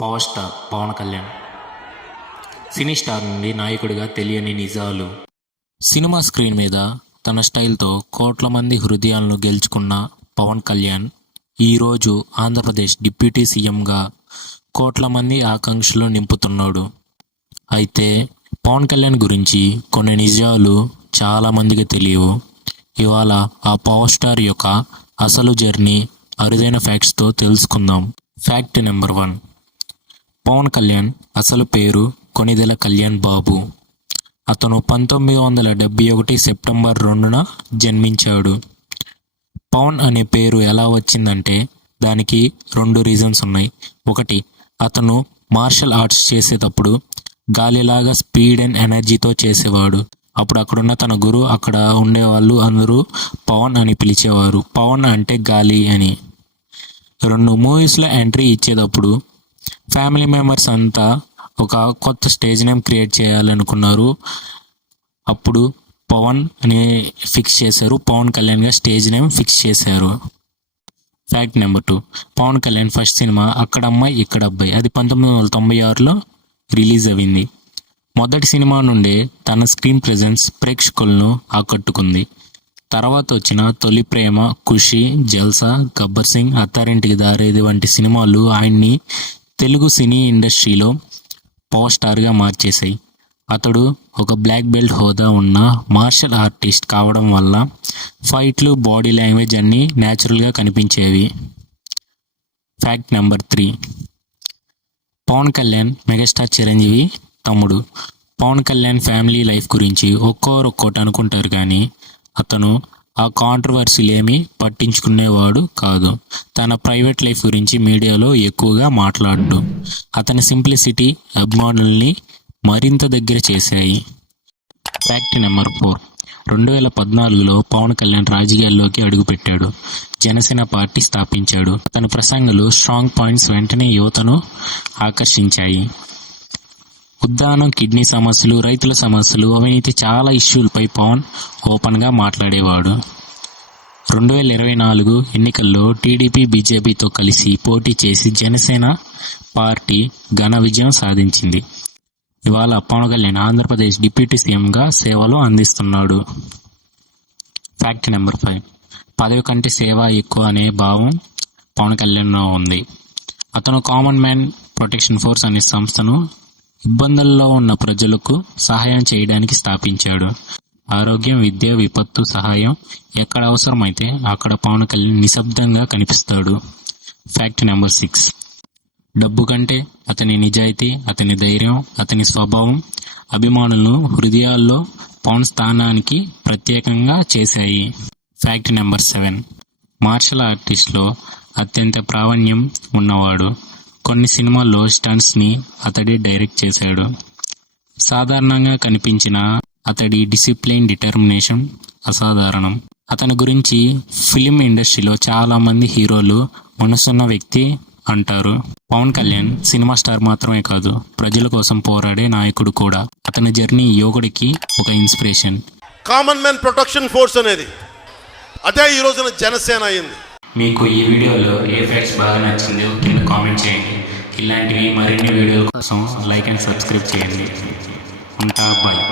Power star Pawan Kalyan. Cine star నుండి నాయకుడిగా తెలియని నిజాలు. సినిమా స్క్రీన్ మీద తన స్టైల్తో కోట్ల మంది హృదయాలను గెలుచుకున్న పవన్ కళ్యాణ్ ఈరోజు ఆంధ్రప్రదేశ్ డిప్యూటీ సీఎంగా కోట్ల మంది ఆకాంక్షలు నింపుతున్నాడు. అయితే పవన్ కళ్యాణ్ గురించి కొన్ని నిజాలు చాలామందికి తెలియవు. ఇవాళ ఆ పవర్ స్టార్ యొక్క అసలు జర్నీ అరుదైన ఫ్యాక్ట్స్తో తెలుసుకుందాం. Fact number 1. పవన్ కళ్యాణ్ అసలు పేరు కొణిదెల కళ్యాణ్ బాబు. అతను 1971 సెప్టెంబర్ 2న జన్మించాడు. పవన్ అనే పేరు ఎలా వచ్చిందంటే దానికి 2 రీజన్స్ ఉన్నాయి. ఒకటి, అతను మార్షల్ ఆర్ట్స్ చేసేటప్పుడు గాలిలాగా స్పీడ్ అండ్ ఎనర్జీతో చేసేవాడు. అప్పుడు అక్కడున్న తన గురువు, అక్కడ ఉండేవాళ్ళు అందరూ పవన్ అని పిలిచేవారు. పవన్ అంటే గాలి అని. 2, మూవీస్లో ఎంట్రీ ఇచ్చేటప్పుడు ఫ్యామిలీ మెంబర్స్ అంతా ఒక కొత్త స్టేజ్ నేమ్ క్రియేట్ చేయాలనుకున్నారు. అప్పుడు పవన్ అని ఫిక్స్ చేశారు. పవన్ కళ్యాణ్గా స్టేజ్ నేమ్ ఫిక్స్ చేశారు. Fact number 2. Pawan Kalyan first cinema అక్కడ అమ్మాయి ఇక్కడ అబ్బాయి, అది 1996లో రిలీజ్ అయింది. మొదటి సినిమా నుండే తన స్క్రీన్ ప్రెజెన్స్ ప్రేక్షకులను ఆకట్టుకుంది. తర్వాత వచ్చిన తొలి ప్రేమ, ఖుషి, జల్సా, గబ్బర్ సింగ్, అత్తారింటికి దారేది వంటి సినిమాలు ఆయన్ని తెలుగు సినీ ఇండస్ట్రీలో పవర్ స్టార్గా మార్చేశాయి. అతడు ఒక బ్లాక్ బెల్ట్ హోదా ఉన్న మార్షల్ ఆర్టిస్ట్ కావడం వల్ల ఫైట్లు, బాడీ లాంగ్వేజ్ అన్నీ న్యాచురల్గా కనిపించేవి. Fact number 3. Pawan Kalyan megastar Chiranjeevi తమ్ముడు. పవన్ కళ్యాణ్ ఫ్యామిలీ లైఫ్ గురించి ఒక్కొక్కటి అనుకుంటారు, కానీ అతను ఆ కాంట్రవర్సీలు ఏమీ పట్టించుకునేవాడు కాదు. తన ప్రైవేట్ లైఫ్ గురించి మీడియాలో ఎక్కువగా మాట్లాడు. అతని సింప్లిసిటీ అభిమానుల్ని మరింత దగ్గర చేశాయి. Fact number 4. 2014లో పవన్ కళ్యాణ్ రాజకీయాల్లోకి అడుగుపెట్టాడు. జనసేన పార్టీ స్థాపించాడు. అతని ప్రసంగాలు, స్ట్రాంగ్ పాయింట్స్ వెంటనే యువతను ఆకర్షించాయి. ఉద్దానం, కిడ్నీ సమస్యలు, రైతుల సమస్యలు, అవినీతి చాలా ఇష్యూలపై పవన్ ఓపెన్గా మాట్లాడేవాడు. 2024 ఎన్నికల్లో టీడీపీ, బీజేపీతో కలిసి పోటీ చేసి జనసేన పార్టీ ఘన విజయం సాధించింది. ఇవాళ పవన్ కళ్యాణ్ ఆంధ్రప్రదేశ్ డిప్యూటీ సీఎంగా సేవలు అందిస్తున్నాడు. Fact number 5. పదవి కంటే సేవ ఎక్కువ అనే భావం పవన్ కళ్యాణ్లో ఉంది. అతను కామన్ మ్యాన్ ప్రొటెక్షన్ ఫోర్స్ అనే సంస్థను ఇబ్బందుల్లో ఉన్న ప్రజలకు సహాయం చేయడానికి స్థాపించాడు. ఆరోగ్యం, విద్య, విపత్తు సహాయం ఎక్కడ అవసరమైతే అక్కడ పవన్ కళ్యాణ్ నిశ్శబ్దంగా కనిపిస్తాడు. Fact number 6. డబ్బు కంటే అతని నిజాయితీ, అతని ధైర్యం, అతని స్వభావం అభిమానులను హృదయాల్లో పవన్ స్థానానికి ప్రత్యేకంగా చేశాయి. Fact number 7. మార్షల్ ఆర్టిస్ట్లో అత్యంత ప్రావీణ్యం ఉన్నవాడు. కొన్ని సినిమాల్లో స్టంట్స్ని అతడే డైరెక్ట్ చేశాడు. సాధారణంగా కనిపించిన అతడి డిసిప్లిన్, డిటర్మినేషన్ అసాధారణం. అతని గురించి ఫిలిం ఇండస్ట్రీలో చాలామంది హీరోలు మనసున్న వ్యక్తి అంటారు. పవన్ కళ్యాణ్ సినిమా స్టార్ మాత్రమే కాదు, ప్రజల కోసం పోరాడే నాయకుడు కూడా. అతని జర్నీ యువకుడికి ఒక inspiration. Common man protection force అనేది అదే ఈ రోజున జనసేన అయింది. మీకు ఈ వీడియోలో ఏ ఫ్యాక్ట్స్ బాగా నచ్చిందో కింద కామెంట్ చేయండి. ఇలాంటివి మరిన్ని వీడియోల కోసం లైక్ అండ్ సబ్స్క్రైబ్ చేయండి. ఉంటా, బాయ్.